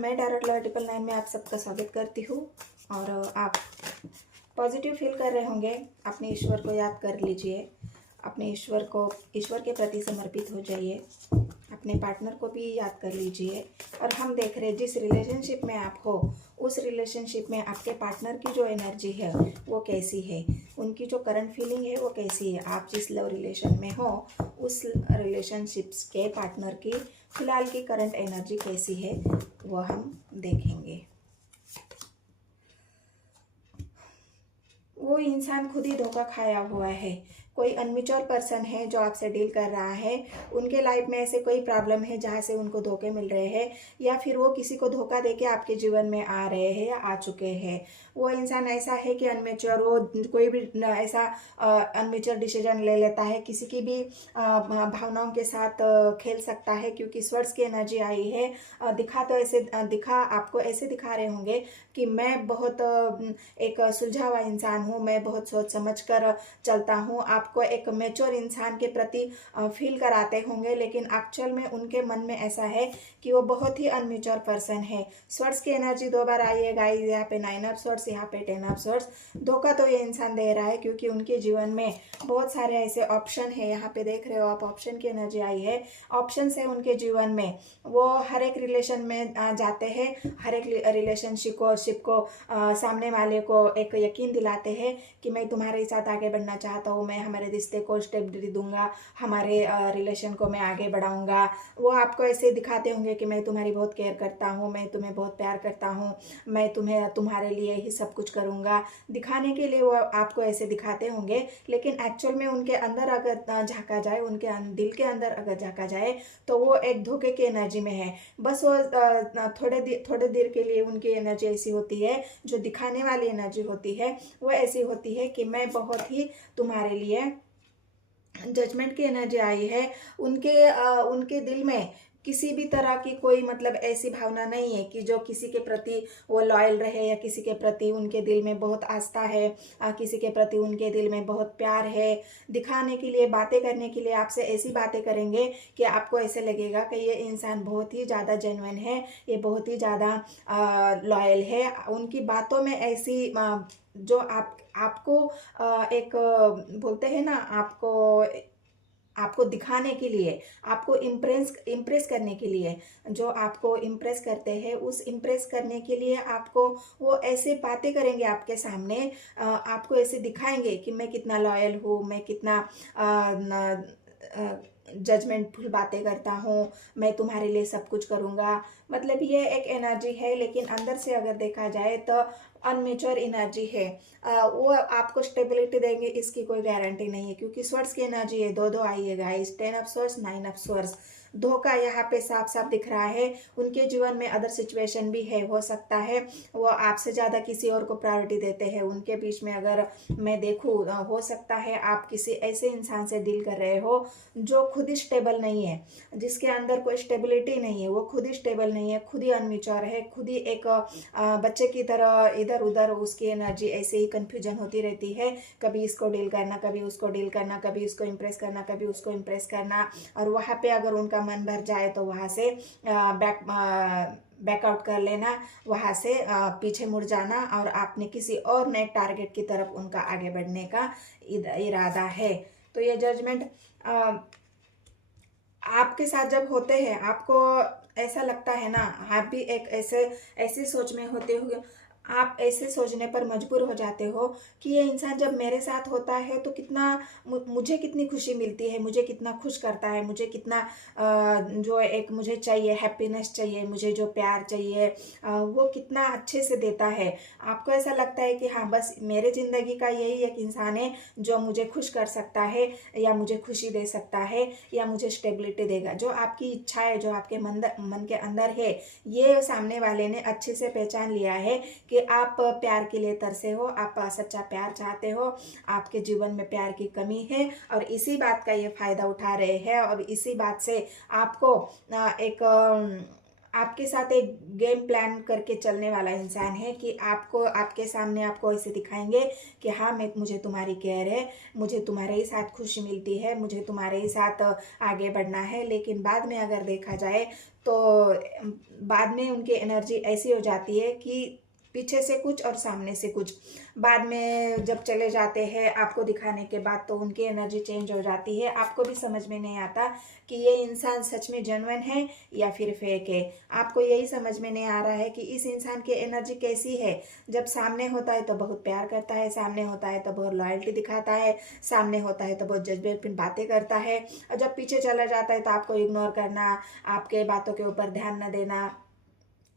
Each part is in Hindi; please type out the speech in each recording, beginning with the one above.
मैं टैरोट लवर 999 में आप सबका स्वागत करती हूँ। और आप पॉजिटिव फील कर रहे होंगे, अपने ईश्वर को याद कर लीजिए, अपने ईश्वर के प्रति समर्पित हो जाइए, अपने पार्टनर को भी याद कर लीजिए। और हम देख रहे हैं जिस रिलेशनशिप में आप हो, उस रिलेशनशिप में आपके पार्टनर की जो एनर्जी है वो कैसी है, उनकी जो करंट फीलिंग है वो कैसी है। आप जिस लव रिलेशन में हो उस रिलेशनशिप्स के पार्टनर की फिलहाल की करंट एनर्जी कैसी है वो हम देखेंगे। वो इंसान खुद ही धोखा खाया हुआ है। कोई अनमेच्योर पर्सन है जो आपसे डील कर रहा है, उनके लाइफ में ऐसे कोई प्रॉब्लम है जहाँ से उनको धोखे मिल रहे हैं, या फिर वो किसी को धोखा देके आपके जीवन में आ रहे हैं या आ चुके हैं। वो इंसान ऐसा है कि अनमेच्योर, वो कोई भी ऐसा अनमेच्योर डिसीजन ले लेता है, किसी की भी भावनाओं के साथ खेल सकता है। क्योंकि स्वर्ड्स की एनर्जी आई है, आपको ऐसे दिखा रहे होंगे कि मैं बहुत एक सुलझा हुआ इंसान हूँ, मैं बहुत सोच समझ कर चलता हूँ। आपको एक मैच्योर इंसान के प्रति फील कराते होंगे, लेकिन एक्चुअल में उनके मन में ऐसा है कि वो बहुत ही अनमेच्योर पर्सन है। स्वर्ड्स की एनर्जी दो बार आई है गाइस, यहाँ पे 9 ऑफ स्वर्ड्स, यहाँ पे 10 ऑफ स्वर्ड्स। धोखा तो ये इंसान दे रहा है क्योंकि उनके जीवन में बहुत सारे ऐसे ऑप्शन है। यहाँ पे देख रहे हो आप, ऑप्शन की एनर्जी आई है, ऑप्शन है उनके जीवन में। वो हर एक रिलेशन में जाते हैं, हर एक रिलेशनशिप को सामने वाले को एक यकीन दिलाते हैं कि मैं तुम्हारे साथ आगे बढ़ना चाहता हूँ, मैं हमारे रिश्ते को स्टेबिलिटी दूंगा, हमारे रिलेशन को मैं आगे बढ़ाऊंगा। वो आपको ऐसे दिखाते होंगे कि मैं तुम्हारी बहुत केयर करता हूँ, मैं तुम्हें बहुत प्यार करता हूँ, मैं तुम्हारे लिए ही सब कुछ करूँगा। दिखाने के लिए वो आपको ऐसे दिखाते होंगे, लेकिन एक्चुअल में उनके अंदर अगर झाँका जाए, उनके दिल के अंदर अगर झाँका जाए तो वो एक धोखे की एनर्जी में है। बस वो थोड़े देर के लिए उनकी एनर्जी ऐसी होती है, जो दिखाने वाली एनर्जी होती है वो ऐसी होती है कि मैं बहुत ही तुम्हारे लिए, जजमेंट की एनर्जी आई है। उनके दिल में किसी भी तरह की कोई मतलब ऐसी भावना नहीं है कि जो किसी के प्रति वो लॉयल रहे, या किसी के प्रति उनके दिल में बहुत आस्था है, किसी के प्रति उनके दिल में बहुत प्यार है। दिखाने के लिए, बातें करने के लिए आपसे ऐसी बातें करेंगे कि आपको ऐसे लगेगा कि ये इंसान बहुत ही ज़्यादा जेन्युइन है, ये बहुत ही ज़्यादा लॉयल है। उनकी बातों में ऐसी जो आपको एक बोलते हैं ना, आपको दिखाने के लिए, आपको इम्प्रेस करने के लिए, जो आपको इम्प्रेस करते हैं, उस इम्प्रेस करने के लिए आपको वो ऐसे बातें करेंगे आपके सामने, आपको ऐसे दिखाएंगे कि मैं कितना लॉयल हूँ, मैं कितना जजमेंटफुल बातें करता हूँ, मैं तुम्हारे लिए सब कुछ करूँगा। मतलब ये एक एनर्जी है, लेकिन अंदर से अगर देखा जाए तो अनमेच्योर एनर्जी है। वो आपको स्टेबिलिटी देंगे इसकी कोई गारंटी नहीं है, क्योंकि स्वर्ड्स की एनर्जी है, दो आई है guys, 10 of swords, 9 of swords. धोखा यहाँ पे साफ साफ दिख रहा है। उनके जीवन में अदर सिचुएशन भी है, हो सकता है वो आपसे ज़्यादा किसी और को प्रायोरिटी देते हैं। उनके बीच में अगर मैं देखूँ, हो सकता है आप किसी ऐसे इंसान से डील कर रहे हो जो खुद ही स्टेबल नहीं है, जिसके अंदर कोई स्टेबिलिटी नहीं है, वो खुद ही स्टेबल नहीं है, खुद ही अनमेच्योर है, खुद ही एक बच्चे की तरह इधर उधर उसकी एनर्जी ऐसे ही कंफ्यूजन होती रहती है। कभी इसको डील करना, कभी उसको डील करना, कभी इसको इम्प्रेस करना, कभी उसको इम्प्रेस करना। और वहाँ पे अगर उनका मन भर जाए तो वहाँ से बैकआउट कर लेना, वहाँ से पीछे मुड़ जाना, और आपने किसी और नए टारगेट की तरफ उनका आगे बढ़ने का इरादा है। तो ये जजमेंट आपके साथ जब होते हैं, आपको ऐसा लगता है ना, आप भी एक ऐसी सोच में होते हो, आप ऐसे सोचने पर मजबूर हो जाते हो कि ये इंसान जब मेरे साथ होता है तो कितना मुझे कितनी खुशी मिलती है, मुझे कितना खुश करता है, मुझे कितना जो एक मुझे चाहिए, हैप्पीनेस चाहिए, मुझे जो प्यार चाहिए वो कितना अच्छे से देता है। आपको ऐसा लगता है कि हाँ, बस मेरे ज़िंदगी का यही एक इंसान है जो मुझे खुश कर सकता है, या मुझे खुशी दे सकता है, या मुझे स्टेबिलिटी देगा। जो आपकी इच्छा है, जो आपके मन के अंदर है, ये सामने वाले ने अच्छे से पहचान लिया है कि आप प्यार के लिए तरसे हो, आप सच्चा प्यार चाहते हो, आपके जीवन में प्यार की कमी है, और इसी बात का ये फायदा उठा रहे हैं, और इसी बात से आपको एक आपके साथ एक गेम प्लान करके चलने वाला इंसान है कि आपको आपके सामने आपको ऐसे दिखाएंगे कि हाँ मुझे तुम्हारी केयर है, मुझे तुम्हारे ही साथ खुशी मिलती है, मुझे तुम्हारे ही साथ आगे बढ़ना है। लेकिन बाद में अगर देखा जाए तो बाद में उनकी एनर्जी ऐसी हो जाती है कि पीछे से कुछ और सामने से कुछ। बाद में जब चले जाते हैं आपको दिखाने के बाद तो उनकी एनर्जी चेंज हो जाती है। आपको भी समझ में नहीं आता कि ये इंसान सच में जेन्युइन है या फिर फेक है। आपको यही समझ में नहीं आ रहा है कि इस इंसान की एनर्जी कैसी है। जब सामने होता है तो बहुत प्यार करता है, सामने होता है तो बहुत लॉयल्टी दिखाता है, सामने होता है तो बहुत जज्बेट बातें करता है, और जब पीछे चला जाता है तो आपको इग्नोर करना, आपके बातों के ऊपर ध्यान न देना।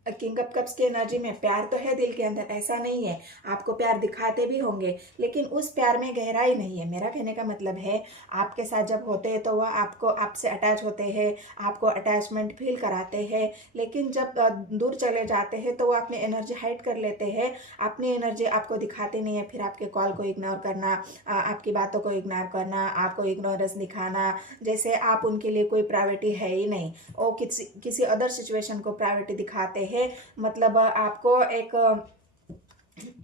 किंग ऑफ कप्स की एनर्जी में प्यार तो है दिल के अंदर, ऐसा नहीं है, आपको प्यार दिखाते भी होंगे, लेकिन उस प्यार में गहराई नहीं है। मेरा कहने का मतलब है आपके साथ जब होते हैं तो वह आपको आपसे अटैच होते हैं, आपको अटैचमेंट फील कराते हैं, लेकिन जब दूर चले जाते हैं तो वो अपनी एनर्जी हाइड कर लेते हैं, अपनी एनर्जी आपको दिखाते नहीं है। फिर आपके कॉल को इग्नोर करना, आपकी बातों को इग्नोर करना, आपको इग्नोरेंस दिखाना, जैसे आप उनके लिए कोई प्रायोरिटी है ही नहीं। वो किसी अदर सिचुएशन को प्रायोरिटी दिखाते हैं, मतलब आपको एक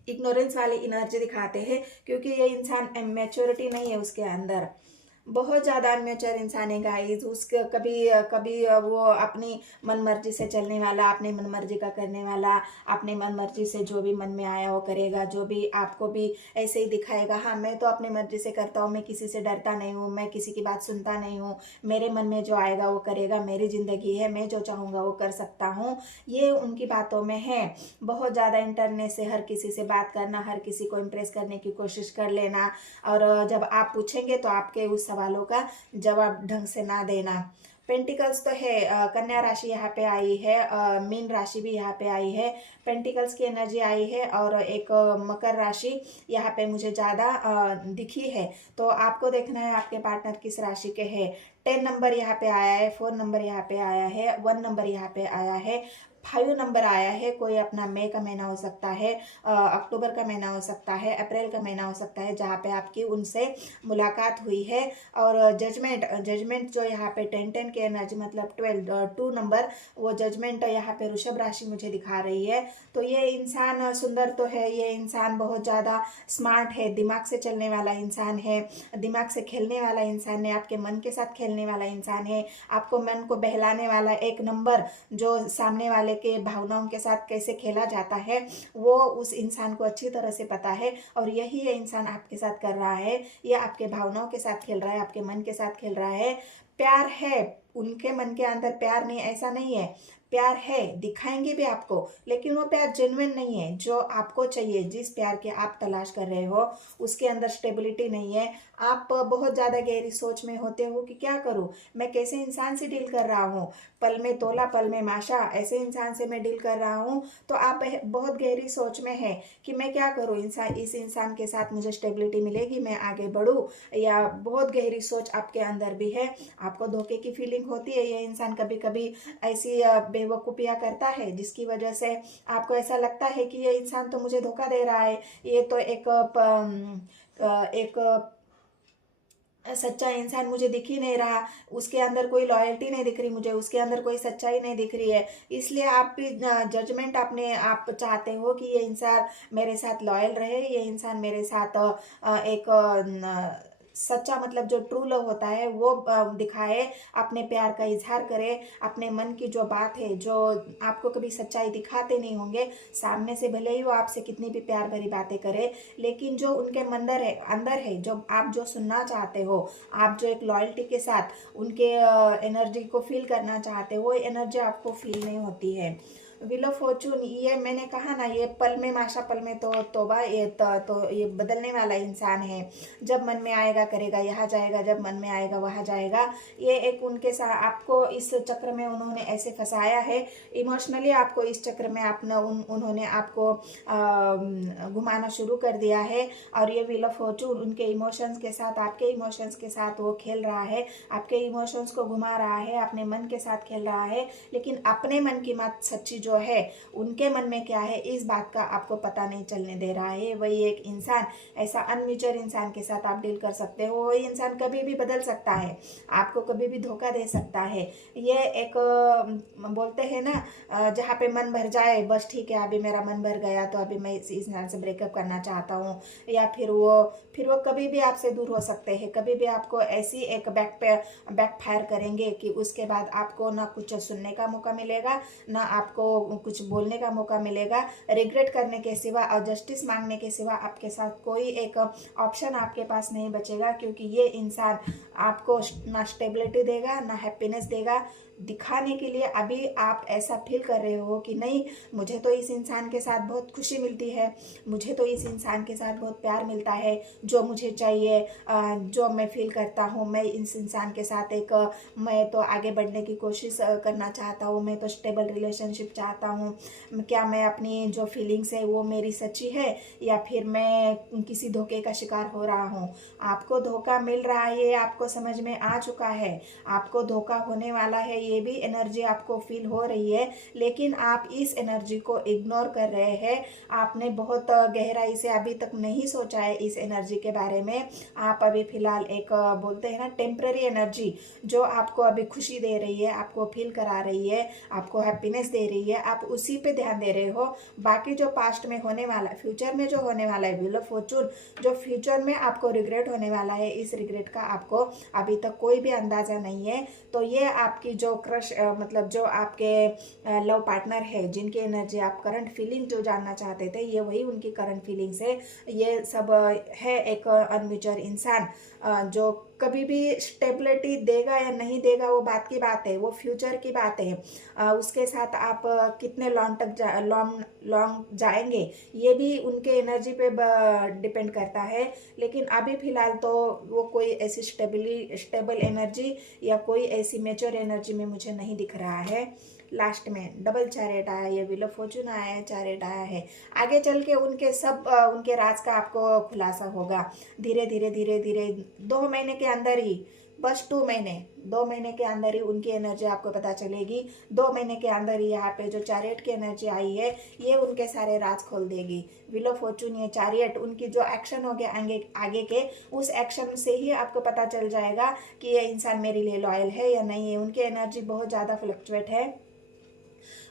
इग्नोरेंस वाली एनर्जी दिखाते हैं, क्योंकि ये इंसान मैच्योरिटी नहीं है उसके अंदर। बहुत ज़्यादा अनमेच्योर इंसान है गाइस। उसके कभी कभी वो अपनी मन मर्जी से चलने वाला, अपने मन मर्जी का करने वाला, अपने मन मर्जी से जो भी मन में आया वो करेगा, जो भी आपको भी ऐसे ही दिखाएगा। हाँ मैं तो अपनी मर्जी से करता हूँ, मैं किसी से डरता नहीं हूँ, मैं किसी की बात सुनता नहीं हूँ, मेरे मन में जो आएगा वो करेगा, मेरी ज़िंदगी है, मैं जो चाहूँगा वो कर सकता हूँ, ये उनकी बातों में है। बहुत ज़्यादा इंटरनेट से हर किसी से बात करना, हर किसी को इम्प्रेस करने की कोशिश कर लेना, और जब आप पूछेंगे तो आपके उस सवालों का जवाब ढंग से ना देना। पेंटिकल्स तो है, कन्या राशि यहाँ पे आई है, मीन राशि भी यहाँ पे आई है, पेंटिकल्स की एनर्जी आई है, और एक मकर राशि यहाँ पे मुझे ज़्यादा दिखी है। तो आपको देखना है आपके पार्टनर किस राशि के हैं। 10 नंबर यहाँ पे आया है, 4 नंबर यहाँ पे आया है, 1 नंबर यहाँ पे आया है, 5 नंबर आया है। कोई अपना मई का महीना हो सकता है, अक्टूबर का महीना हो सकता है, अप्रैल का महीना हो सकता है, जहाँ पे आपकी उनसे मुलाकात हुई है। और जजमेंट जो यहाँ पे 10 के एनर्जी मतलब 2 नंबर, वो जजमेंट यहाँ पे वृषभ राशि मुझे दिखा रही है। तो ये इंसान सुंदर तो है, ये इंसान बहुत ज़्यादा स्मार्ट है, दिमाग से चलने वाला इंसान है, दिमाग से खेलने वाला इंसान है, आपके मन के साथ खेलने वाला इंसान है, आपको मन को बहलाने वाला एक नंबर, जो सामने वाले के भावनाओं के साथ कैसे खेला जाता है वो उस इंसान को अच्छी तरह से पता है। और यही ये इंसान आपके साथ कर रहा है, ये आपके भावनाओं के साथ खेल रहा है, आपके मन के साथ खेल रहा है। प्यार है, उनके मन के अंदर प्यार नहीं ऐसा नहीं है, प्यार है, दिखाएंगे भी आपको, लेकिन वो प्यार जेन्युइन नहीं है जो आपको चाहिए। जिस प्यार के आप तलाश कर रहे हो उसके अंदर स्टेबिलिटी नहीं है। आप बहुत ज़्यादा गहरी सोच में होते हो कि क्या करूं, मैं कैसे इंसान से डील कर रहा हूं, पल में तोला पल में माशा, ऐसे इंसान से मैं डील कर रहा हूं। तो आप बहुत गहरी सोच में है कि मैं क्या करूं, इस इंसान के साथ मुझे स्टेबिलिटी मिलेगी, मैं आगे बढ़ूं, या बहुत गहरी सोच आपके अंदर भी है। आपको धोखे की फीलिंग होती है, ये इंसान कभी कभी ऐसी बेवकूफ़ियाँ करता है जिसकी वजह से आपको ऐसा लगता है कि ये इंसान तो मुझे धोखा दे रहा है, ये तो एक सच्चा इंसान मुझे दिख ही नहीं रहा, उसके अंदर कोई लॉयल्टी नहीं दिख रही मुझे, उसके अंदर कोई सच्चाई नहीं दिख रही है। इसलिए आप भी जजमेंट अपने आप चाहते हो कि ये इंसान मेरे साथ लॉयल रहे, ये इंसान मेरे साथ एक सच्चा मतलब जो ट्रू लव होता है वो दिखाए, अपने प्यार का इजहार करे, अपने मन की जो बात है जो आपको कभी सच्चाई दिखाते नहीं होंगे, सामने से भले ही वो आपसे कितनी भी प्यार भरी बातें करे, लेकिन जो उनके अंदर है जो आप जो सुनना चाहते हो, आप जो एक लॉयल्टी के साथ उनके एनर्जी को फील करना चाहते हो, वो एनर्जी आपको फील नहीं होती है। व्हील ऑफ फॉर्चून, ये मैंने कहा ना, ये पल में माशा पल में तो तोबा, ये तो ये बदलने वाला इंसान है। जब मन में आएगा करेगा, यहाँ जाएगा, जब मन में आएगा वहाँ जाएगा। ये एक उनके साथ आपको इस चक्र में उन्होंने ऐसे फंसाया है, इमोशनली आपको इस चक्र में उन्होंने आपको घुमाना शुरू कर दिया है। और ये व्हील ऑफ फॉर्चून उनके इमोशंस के साथ, आपके इमोशंस के साथ वो खेल रहा है, आपके इमोशंस को घुमा रहा है, अपने मन के साथ खेल रहा है, लेकिन अपने मन की बात सच्ची जो है उनके मन में क्या है इस बात का आपको पता नहीं चलने दे रहा है। वही एक इंसान, ऐसा अनमेच्योर इंसान के साथ आप डील कर सकते हो। वही इंसान कभी भी बदल सकता है, आपको कभी भी धोखा दे सकता है। ये एक बोलते हैं ना, जहाँ पे मन भर जाए, बस ठीक है अभी मेरा मन भर गया तो अभी मैं इस इंसान से ब्रेकअप करना चाहता हूँ, या फिर वो कभी भी आपसे दूर हो सकते हैं। कभी भी आपको ऐसी एक बैक फायर करेंगे कि उसके बाद आपको ना कुछ सुनने का मौका मिलेगा, ना आपको कुछ बोलने का मौका मिलेगा। रिग्रेट करने के सिवा और जस्टिस मांगने के सिवा आपके साथ कोई एक ऑप्शन आपके पास नहीं बचेगा, क्योंकि ये इंसान आपको ना स्टेबिलिटी देगा ना हैप्पीनेस देगा। दिखाने के लिए अभी आप ऐसा फील कर रहे हो कि नहीं, मुझे तो इस इंसान के साथ बहुत खुशी मिलती है, मुझे तो इस इंसान के साथ बहुत प्यार मिलता है, जो मुझे चाहिए, जो मैं फील करता हूँ, मैं इस इंसान के साथ मैं तो आगे बढ़ने की कोशिश करना चाहता हूँ, मैं तो स्टेबल रिलेशनशिप चाहता हूँ। क्या मैं अपनी जो फीलिंग्स है वो मेरी सच्ची है, या फिर मैं किसी धोखे का शिकार हो रहा हूँ। आपको धोखा मिल रहा है, ये आपको समझ में आ चुका है। आपको धोखा होने वाला है, ये भी एनर्जी आपको फील हो रही है, लेकिन आप इस एनर्जी को इग्नोर कर रहे हैं। आपने बहुत गहराई से अभी तक नहीं सोचा है इस एनर्जी के बारे में। आप अभी फिलहाल एक बोलते हैं ना टेम्पररी एनर्जी, जो आपको अभी खुशी दे रही है, आपको फील करा रही है, आपको हैप्पीनेस दे रही है, आप उसी पे ध्यान दे रहे हो। बाकी जो पास्ट में होने वाला, फ्यूचर में जो होने वाला है व्हील ऑफ फॉर्चून, जो फ्यूचर में आपको रिग्रेट होने वाला है, इस रिग्रेट का आपको अभी तक कोई भी अंदाजा नहीं है। तो ये आपकी जो क्रश मतलब जो आपके लव पार्टनर है, जिनकी एनर्जी आप करंट फीलिंग जो जानना चाहते थे, ये वही उनकी करंट फीलिंग्स है। ये सब है एक अनमेच्योर इंसान, जो कभी भी स्टेबिलिटी देगा या नहीं देगा वो बात की बात है, वो फ्यूचर की बात है। उसके साथ आप कितने लॉन्ग जाएंगे ये भी उनके एनर्जी पे डिपेंड करता है। लेकिन अभी फिलहाल तो वो कोई ऐसी स्टेबल एनर्जी या कोई ऐसी मेच्योर एनर्जी में मुझे नहीं दिख रहा है। लास्ट में डबल चैरेट आया, ये व्हील ऑफ फॉर्चून आया है, चैरेट आया है। आगे चल के उनके राज का आपको खुलासा होगा धीरे धीरे धीरे धीरे। 2 महीने के अंदर ही, बस 2 महीने के अंदर ही उनकी एनर्जी आपको पता चलेगी। 2 महीने के अंदर ही यहाँ पे जो चैरियट की एनर्जी आई है, ये उनके सारे राज खोल देगी। व्हील ऑफ फॉर्चून, ये चैरियट, उनकी जो एक्शन हो गया आगे के, उस एक्शन से ही आपको पता चल जाएगा कि ये इंसान मेरे लिए लॉयल है या नहीं है। उनकी एनर्जी बहुत ज़्यादा फ्लक्चुएट है,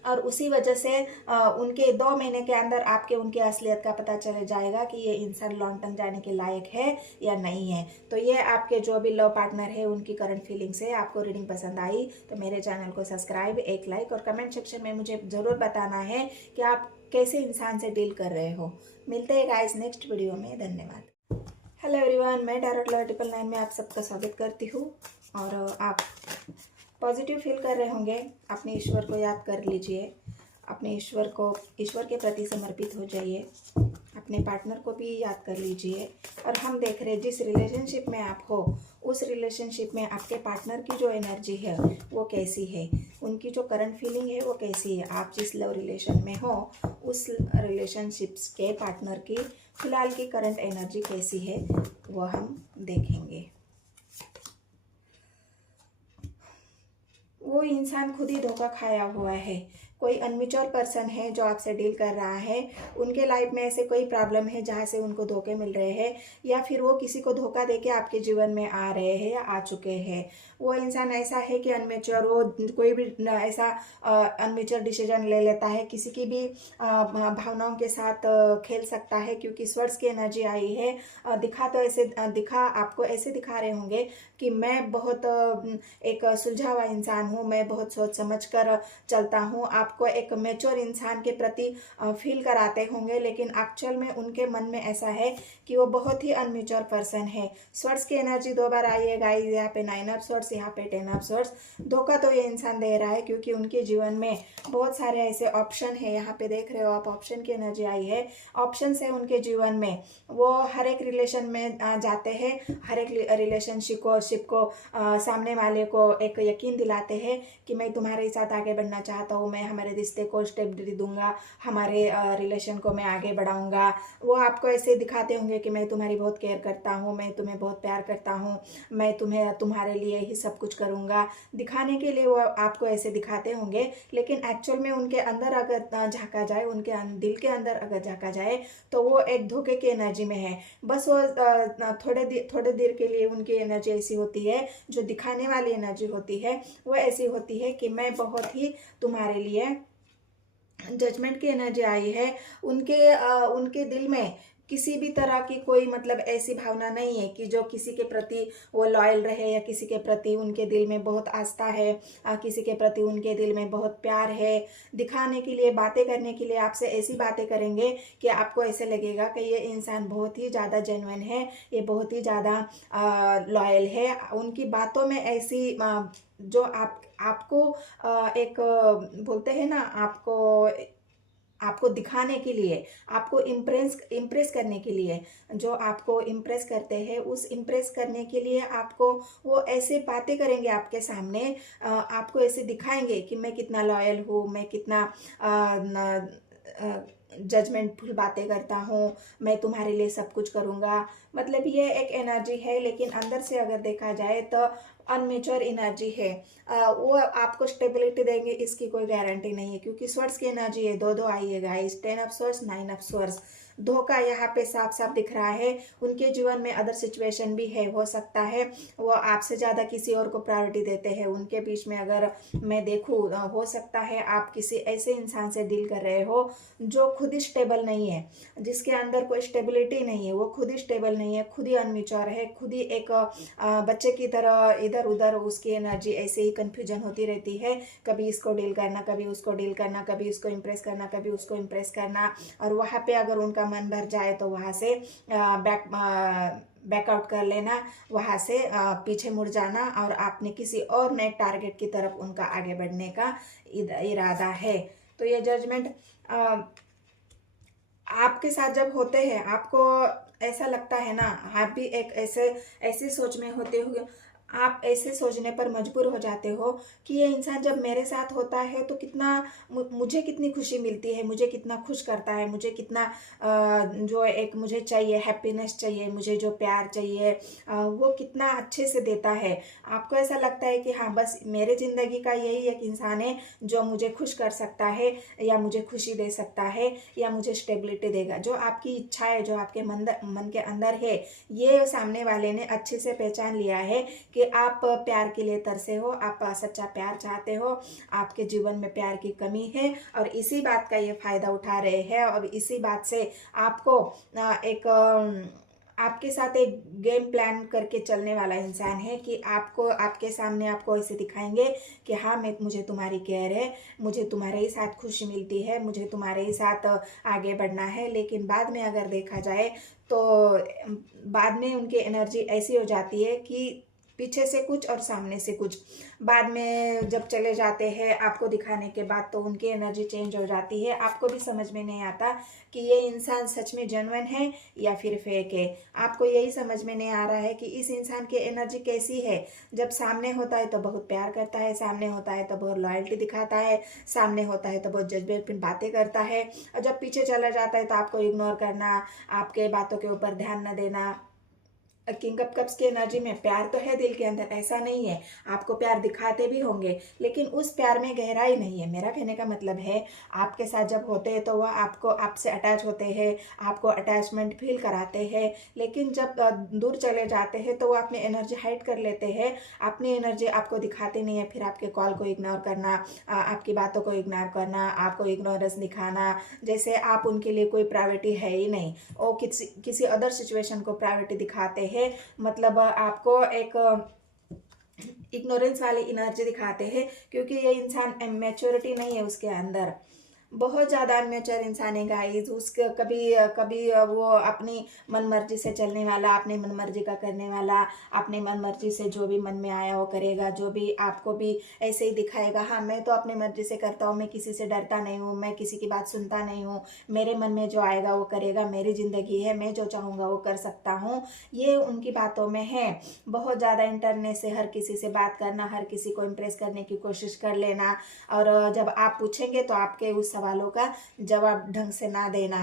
और उसी वजह से उनके 2 महीने के अंदर आपके उनके असलियत का पता चल जाएगा कि ये इंसान लॉन्ग टर्म जाने के लायक है या नहीं है। तो ये आपके जो भी लव पार्टनर है उनकी करंट फीलिंग्स है। आपको रीडिंग पसंद आई तो मेरे चैनल को सब्सक्राइब, एक लाइक, और कमेंट सेक्शन में मुझे ज़रूर बताना है कि आप कैसे इंसान से डील कर रहे हो। मिलते हैं गाइस नेक्स्ट वीडियो में। धन्यवाद। हेलो एवरीवन, मैं टैरोट लवर 999 में आप सबका स्वागत करती हूँ। और आप पॉजिटिव फील कर रहे होंगे, अपने ईश्वर को याद कर लीजिए, अपने ईश्वर के प्रति समर्पित हो जाइए, अपने पार्टनर को भी याद कर लीजिए। और हम देख रहे हैं जिस रिलेशनशिप में आप हो, उस रिलेशनशिप में आपके पार्टनर की जो एनर्जी है वो कैसी है, उनकी जो करंट फीलिंग है वो कैसी है। आप जिस लव रिलेशन में हो उस रिलेशनशिप्स के पार्टनर की फिलहाल की करंट एनर्जी कैसी है वो हम देखेंगे। वो इंसान खुद ही धोखा खाया हुआ है। कोई अनमेच्योर पर्सन है जो आपसे डील कर रहा है, उनके लाइफ में ऐसे कोई प्रॉब्लम है जहाँ से उनको धोखे मिल रहे हैं, या फिर वो किसी को धोखा देके आपके जीवन में आ रहे हैं या आ चुके हैं। वो इंसान ऐसा है कि अनमेच्योर, वो कोई भी ऐसा अनमेच्योर डिसीजन ले लेता है, किसी की भी भावनाओं के साथ खेल सकता है, क्योंकि स्वर्ड्स की एनर्जी आई है। आपको ऐसे दिखा रहे होंगे कि मैं बहुत एक सुलझा हुआ इंसान हूँ, मैं बहुत सोच समझ कर चलता हूँ। आपको एक मैच्योर इंसान के प्रति फील कराते होंगे, लेकिन एक्चुअल में उनके मन में ऐसा है कि वो बहुत ही अनमेच्योर पर्सन है। स्वर्ड्स की एनर्जी 2 बार आई है गाइस, यहाँ पे 9 ऑफ स्वर्ड्स, यहाँ पे 10 ऑफ स्वर्ड्स। धोखा तो ये इंसान दे रहा है, क्योंकि उनके जीवन में बहुत सारे ऐसे ऑप्शन है। यहाँ पे देख रहे हो आप, ऑप्शन की एनर्जी आई है। ऑप्शन है उनके जीवन में, वो हर एक रिलेशन में जाते हैं, हर एक रिलेशनशिप को सामने वाले को एक यकीन दिलाते हैं कि मैं तुम्हारे साथ आगे बढ़ना चाहता हूँ, मैं हमारे रिश्ते को स्टेबिलिटी दूंगा, हमारे रिलेशन को मैं आगे बढ़ाऊंगा। वो आपको ऐसे दिखाते होंगे कि मैं तुम्हारी बहुत केयर करता हूँ, मैं तुम्हें बहुत प्यार करता हूँ, मैं तुम्हारे लिए ही सब कुछ करूँगा, दिखाने के लिए वो आपको ऐसे दिखाते होंगे। लेकिन एक्चुअल में उनके अंदर अगर झाँका जाए, उनके दिल के अंदर अगर झाँका जाए, तो वो एक धोखे की एनर्जी में है। बस वो थोड़े देर के लिए उनकी एनर्जी ऐसी होती है, जो दिखाने वाली एनर्जी होती है वो ऐसी होती है कि मैं बहुत ही तुम्हारे लिए, जजमेंट की एनर्जी आई है। उनके दिल में किसी भी तरह की कोई मतलब ऐसी भावना नहीं है कि जो किसी के प्रति वो लॉयल रहे, या किसी के प्रति उनके दिल में बहुत आस्था है, किसी के प्रति उनके दिल में बहुत प्यार है। दिखाने के लिए, बातें करने के लिए आपसे ऐसी बातें करेंगे कि आपको ऐसे लगेगा कि ये इंसान बहुत ही ज़्यादा जेन्युइन है, ये बहुत ही ज़्यादा लॉयल है। उनकी बातों में ऐसी जो आपको एक बोलते हैं ना, आपको दिखाने के लिए, आपको इम्प्रेस करने के लिए, जो आपको इम्प्रेस करते हैं, उस इम्प्रेस करने के लिए आपको वो ऐसे बातें करेंगे आपके सामने, आपको ऐसे दिखाएंगे कि मैं कितना लॉयल हूँ, मैं कितना जजमेंटफुल बातें करता हूँ, मैं तुम्हारे लिए सब कुछ करूँगा। मतलब ये एक एनर्जी है, लेकिन अंदर से अगर देखा जाए तो अनमेच्योर एनर्जी है। वो आपको स्टेबिलिटी देंगे इसकी कोई गारंटी नहीं है, क्योंकि स्वर्ड्स की एनर्जी है, दो दो आई है guys, 10 of swords, 9 of swords. धोखा यहाँ पे साफ साफ दिख रहा है। उनके जीवन में अदर सिचुएशन भी है, हो सकता है वो आपसे ज़्यादा किसी और को प्रायोरिटी देते हैं। उनके बीच में अगर मैं देखूँ, हो सकता है आप किसी ऐसे इंसान से डील कर रहे हो जो खुद ही स्टेबल नहीं है, जिसके अंदर कोई स्टेबिलिटी नहीं है, वो खुद ही स्टेबल नहीं है, खुद ही अनमिच्योर है, खुद ही एक बच्चे की तरह इधर उधर उसकी एनर्जी ऐसे ही कंफ्यूजन होती रहती है। कभी इसको डील करना, कभी उसको डील करना, कभी उसको इम्प्रेस करना, कभी उसको इम्प्रेस करना। और वहाँ पे अगर उनका मन भर जाए तो वहाँ से बैकआउट कर लेना, वहाँ से पीछे मुड़ जाना, और आपने किसी और नए टारगेट की तरफ उनका आगे बढ़ने का इरादा है। तो ये जजमेंट आपके साथ जब होते हैं, आपको ऐसा लगता है ना, आप भी एक ऐसी सोच में होते हो, आप ऐसे सोचने पर मजबूर हो जाते हो कि ये इंसान जब मेरे साथ होता है तो कितना मुझे कितनी खुशी मिलती है, मुझे कितना खुश करता है, मुझे कितना जो एक मुझे चाहिए, हैप्पीनेस चाहिए, मुझे जो प्यार चाहिए, वो कितना अच्छे से देता है। आपको ऐसा लगता है कि हाँ, बस मेरे ज़िंदगी का यही एक इंसान है जो मुझे खुश कर सकता है, या मुझे खुशी दे सकता है, या मुझे स्टेबिलिटी देगा। जो आपकी इच्छा है, जो आपके मन के अंदर है, ये सामने वाले ने अच्छे से पहचान लिया है कि आप प्यार के लिए तरसे हो, आप सच्चा प्यार चाहते हो, आपके जीवन में प्यार की कमी है, और इसी बात का ये फायदा उठा रहे हैं। और इसी बात से आपको एक आपके साथ एक गेम प्लान करके चलने वाला इंसान है कि आपके सामने आपको ऐसे दिखाएंगे कि हाँ, मुझे तुम्हारी केयर है, मुझे तुम्हारे ही साथ खुशी मिलती है, मुझे तुम्हारे ही साथ आगे बढ़ना है। लेकिन बाद में अगर देखा जाए तो बाद में उनकी एनर्जी ऐसी हो जाती है कि पीछे से कुछ और सामने से कुछ। बाद में जब चले जाते हैं आपको दिखाने के बाद, तो उनकी एनर्जी चेंज हो जाती है। आपको भी समझ में नहीं आता कि ये इंसान सच में जेन्युइन है या फिर फेक है। आपको यही समझ में नहीं आ रहा है कि इस इंसान की एनर्जी कैसी है। जब सामने होता है तो बहुत प्यार करता है, सामने होता है तो बहुत लॉयल्टी दिखाता है, सामने होता है तो बहुत जज्बेटफुल बातें करता है, और जब पीछे चला जाता है तो आपको इग्नोर करना, आपके बातों के ऊपर ध्यान न देना। किंग ऑफ कप्स की एनर्जी में प्यार तो है दिल के अंदर, ऐसा नहीं है, आपको प्यार दिखाते भी होंगे, लेकिन उस प्यार में गहराई नहीं है। मेरा कहने का मतलब है, आपके साथ जब होते हैं तो वह आपसे अटैच होते हैं, आपको अटैचमेंट फील कराते हैं, लेकिन जब दूर चले जाते हैं तो वो अपनी एनर्जी हाइड कर लेते हैं, अपनी एनर्जी आपको दिखाते नहीं है। फिर आपके कॉल को इग्नोर करना, आपकी बातों को इग्नोर करना, आपको इग्नोरेंस दिखाना, जैसे आप उनके लिए कोई प्रायोरिटी है ही नहीं। वो किसी अदर सिचुएशन को प्रायोरिटी दिखाते हैं, मतलब आपको एक इग्नोरेंस वाली एनर्जी दिखाते हैं, क्योंकि ये इंसान मैच्योरिटी नहीं है उसके अंदर। बहुत ज़्यादा अनमेच्योर इंसान है गाइस। उसके कभी कभी वो अपनी मन मर्जी से चलने वाला, अपने मन मर्जी का करने वाला, अपने मन मर्जी से जो भी मन में आया वो करेगा, जो भी आपको भी ऐसे ही दिखाएगा। हाँ, मैं तो अपनी मर्जी से करता हूँ, मैं किसी से डरता नहीं हूँ, मैं किसी की बात सुनता नहीं हूँ, मेरे मन में जो आएगा वो करेगा, मेरी ज़िंदगी है, मैं जो चाहूँगा वो कर सकता हूँ, ये उनकी बातों में है। बहुत ज़्यादा इंटरनेट से हर किसी से बात करना, हर किसी को इम्प्रेस करने की कोशिश कर लेना, और जब आप पूछेंगे तो आपके उस सवालों का जवाब ढंग से ना देना।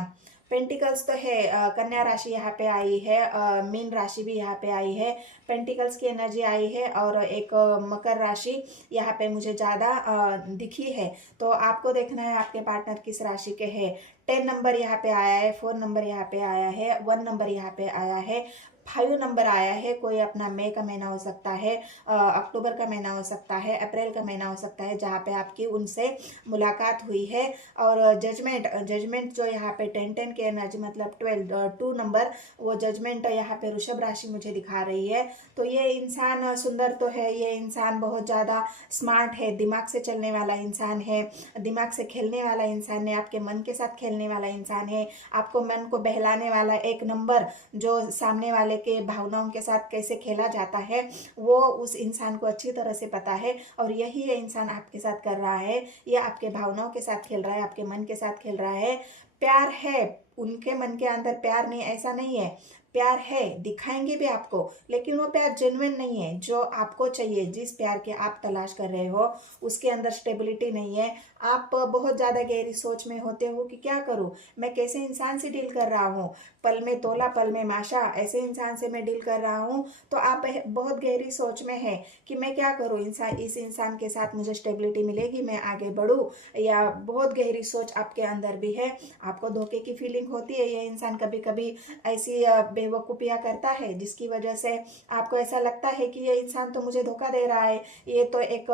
पेंटिकल्स तो है, कन्या राशि यहाँ पे आई है, मीन राशि भी यहाँ पे आई है, पेंटिकल्स की एनर्जी आई है, और एक मकर राशि यहाँ पे मुझे ज़्यादा दिखी है। तो आपको देखना है आपके पार्टनर किस राशि के हैं। 10 नंबर यहाँ पे आया है, 4 नंबर यहाँ पे आया है, 1 नंबर यहाँ पे आया है, 5 नंबर आया है। कोई अपना मई का महीना हो सकता है, अक्टूबर का महीना हो सकता है, अप्रैल का महीना हो सकता है, जहाँ पे आपकी उनसे मुलाकात हुई है। और जजमेंट, जजमेंट जो यहाँ पे 10 के एनर्जी मतलब 12 2 नंबर, वो जजमेंट यहाँ पे वृषभ राशि मुझे दिखा रही है। तो ये इंसान सुंदर तो है, ये इंसान बहुत ज़्यादा स्मार्ट है, दिमाग से चलने वाला इंसान है, दिमाग से खेलने वाला इंसान है, आपके मन के साथ खेलने वाला इंसान है, आपको मन को बहलाने वाला एक नंबर, जो सामने वाले के भावनाओं के साथ कैसे खेला जाता है वो उस इंसान को अच्छी तरह से पता है। और यही ये इंसान आपके साथ कर रहा है, ये आपके भावनाओं के साथ खेल रहा है, आपके मन के साथ खेल रहा है। प्यार है, उनके मन के अंदर प्यार नहीं ऐसा नहीं है, प्यार है, दिखाएंगे भी आपको, लेकिन वो प्यार जेन्युइन नहीं है जो आपको चाहिए। जिस प्यार के आप तलाश कर रहे हो उसके अंदर स्टेबिलिटी नहीं है। आप बहुत ज़्यादा गहरी सोच में होते हो कि क्या करूं, मैं कैसे इंसान से डील कर रहा हूं, पल में तोला पल में माशा, ऐसे इंसान से मैं डील कर रहा हूं। तो आप बहुत गहरी सोच में है कि मैं क्या करूं, इंसान, इस इंसान के साथ मुझे स्टेबिलिटी मिलेगी, मैं आगे बढ़ूं, या बहुत गहरी सोच आपके अंदर भी है। आपको धोखे की फीलिंग होती है, ये इंसान कभी कभी ऐसी बेवकूफ़ियाँ करता है जिसकी वजह से आपको ऐसा लगता है कि ये इंसान तो मुझे धोखा दे रहा है, ये तो एक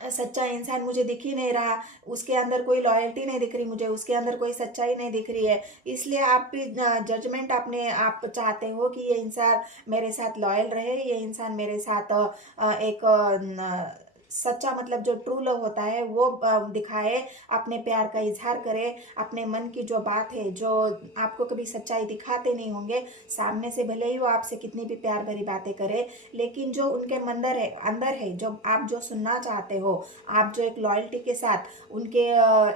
सच्चा इंसान मुझे दिख ही नहीं रहा, उसके अंदर कोई लॉयल्टी नहीं दिख रही मुझे, उसके अंदर कोई सच्चाई नहीं दिख रही है। इसलिए आप भी जजमेंट अपने आप चाहते हो कि ये इंसान मेरे साथ लॉयल रहे, ये इंसान मेरे साथ एक सच्चा मतलब जो ट्रू लव होता है वो दिखाए, अपने प्यार का इजहार करे, अपने मन की जो बात है, जो आपको कभी सच्चाई दिखाते नहीं होंगे सामने से, भले ही वो आपसे कितनी भी प्यार भरी बातें करे, लेकिन जो उनके अंदर है, जो आप जो सुनना चाहते हो, आप जो एक लॉयल्टी के साथ उनके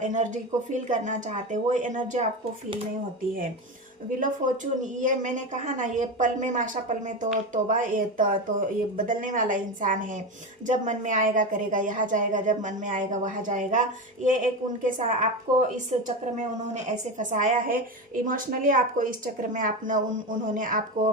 एनर्जी को फील करना चाहते हो, वो एनर्जी आपको फील नहीं होती है। व्हील ऑफ फॉर्चून, ये मैंने कहा ना, ये पल में माशा पल में तो तोबा, ये तो ये बदलने वाला इंसान है। जब मन में आएगा करेगा, यहाँ जाएगा, जब मन में आएगा वहाँ जाएगा। ये एक उनके साथ आपको इस चक्र में उन्होंने ऐसे फंसाया है, इमोशनली आपको इस चक्र में उन्होंने आपको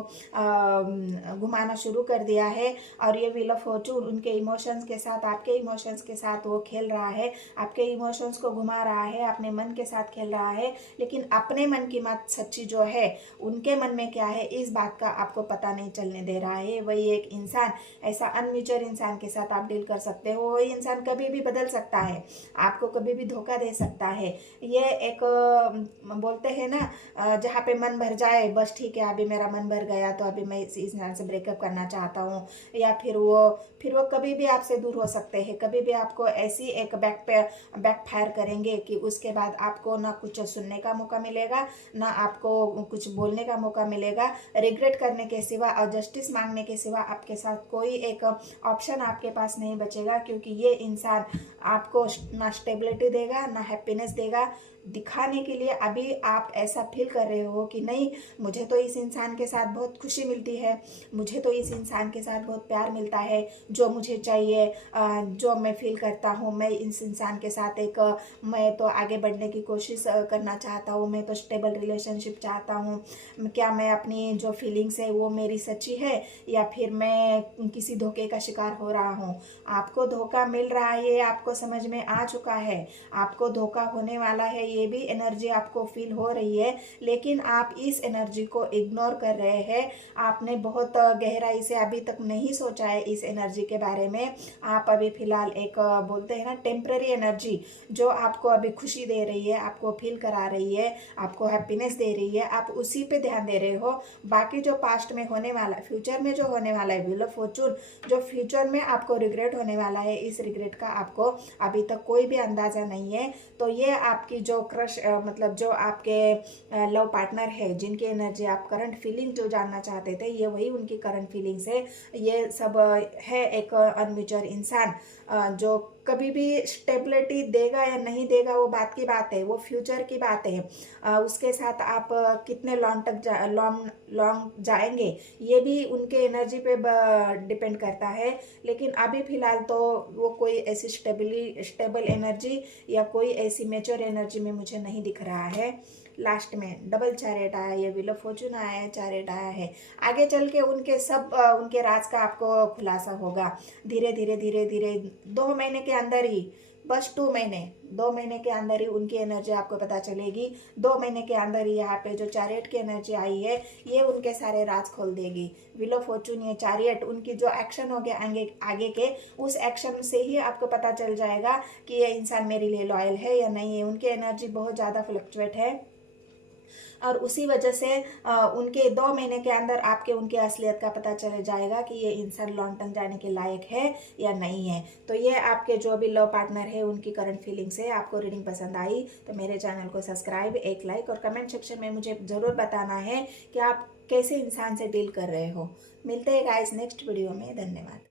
घुमाना शुरू कर दिया है। और ये व्हील ऑफ फॉर्चून उनके इमोशंस के साथ, आपके इमोशंस के साथ वो खेल रहा है, आपके इमोशंस को घुमा रहा है, अपने मन के साथ खेल रहा है, लेकिन अपने मन की बात सच्ची जो है, उनके मन में क्या है इस बात का आपको पता नहीं चलने दे रहा है। वही एक इंसान, ऐसा अनमेच्योर इंसान के साथ आप डील कर सकते हो। वही इंसान कभी भी बदल सकता है, आपको कभी भी धोखा दे सकता है। ये एक बोलते हैं ना, जहाँ पे मन भर जाए, बस ठीक है अभी मेरा मन भर गया तो अभी मैं इस इंसान से ब्रेकअप करना चाहता हूँ, या फिर वो कभी भी आपसे दूर हो सकते हैं, कभी भी आपको ऐसी एक बैक फायर करेंगे कि उसके बाद आपको ना कुछ सुनने का मौका मिलेगा, ना आपको कुछ बोलने का मौका मिलेगा, रिग्रेट करने के सिवा और जस्टिस मांगने के सिवा आपके साथ कोई एक ऑप्शन आपके पास नहीं बचेगा। क्योंकि ये इंसान आपको ना स्टेबिलिटी देगा, ना हैप्पीनेस देगा। दिखाने के लिए अभी आप ऐसा फील कर रहे हो कि नहीं, मुझे तो इस इंसान के साथ बहुत खुशी मिलती है, मुझे तो इस इंसान के साथ बहुत प्यार मिलता है, जो मुझे चाहिए, जो मैं फील करता हूँ, मैं इस इंसान के साथ मैं तो आगे बढ़ने की कोशिश करना चाहता हूँ, मैं तो स्टेबल रिलेशनशिप चाहता हूँ। क्या मैं अपनी जो फीलिंग्स है वो मेरी सच्ची है, या फिर मैं किसी धोखे का शिकार हो रहा हूँ। आपको धोखा मिल रहा है, ये आपको समझ में आ चुका है, आपको धोखा होने वाला है, ये भी एनर्जी आपको फील हो रही है, लेकिन आप इस एनर्जी को इग्नोर कर रहे हैं। आपने बहुत गहराई से अभी तक नहीं सोचा है इस एनर्जी के बारे में। आप अभी फिलहाल एक बोलते हैं ना टेम्पररी एनर्जी, जो आपको अभी खुशी दे रही है, आपको फील करा रही है, आपको हैप्पीनेस दे रही है, आप उसी पे ध्यान दे रहे हो। बाकी जो पास्ट में होने वाला, फ्यूचर में जो होने वाला है व्हील ऑफ फॉर्चून, जो फ्यूचर में आपको रिग्रेट होने वाला है, इस रिग्रेट का आपको अभी तक कोई भी अंदाजा नहीं है। तो ये आपकी जो क्रश मतलब जो आपके लव पार्टनर है, जिनकी एनर्जी आप करंट फीलिंग जो जानना चाहते थे, ये वही उनकी करंट फीलिंग्स है। ये सब है एक अनम्यूचर इंसान जो कभी भी स्टेबिलिटी देगा या नहीं देगा वो बात की बात है, वो फ्यूचर की बात है। उसके साथ आप कितने लॉन्ग जाएंगे ये भी उनके एनर्जी पे डिपेंड करता है। लेकिन अभी फिलहाल तो वो कोई ऐसी स्टेबल एनर्जी या कोई ऐसी मेच्योर एनर्जी में मुझे नहीं दिख रहा है। लास्ट में डबल चैरियट आया, ये व्हील ऑफ फॉर्चून आया है, चैरियट आया है। आगे चल के उनके सब उनके राज का आपको खुलासा होगा धीरे धीरे धीरे धीरे। 2 महीने के अंदर ही, बस 2 महीने के अंदर ही उनकी एनर्जी आपको पता चलेगी। 2 महीने के अंदर ही यहाँ पे जो चैरियट की एनर्जी आई है, ये उनके सारे राज खोल देगी। व्हील ऑफ फॉर्चून, ये चैरियट, उनकी जो एक्शन हो गया आगे के, उस एक्शन से ही आपको पता चल जाएगा कि ये इंसान मेरे लिए लॉयल है या नहीं है। उनकी एनर्जी बहुत ज़्यादा फ्लक्चुएट है और उसी वजह से उनके 2 महीने के अंदर आपके उनके असलियत का पता चल जाएगा कि ये इंसान लॉन्ग टर्म जाने के लायक है या नहीं है। तो ये आपके जो भी लव पार्टनर है उनकी करंट फीलिंग्स है। आपको रीडिंग पसंद आई तो मेरे चैनल को सब्सक्राइब, एक लाइक और कमेंट सेक्शन में मुझे ज़रूर बताना है कि आप कैसे इंसान से डील कर रहे हो। मिलते हैं गाइस नेक्स्ट वीडियो में। धन्यवाद।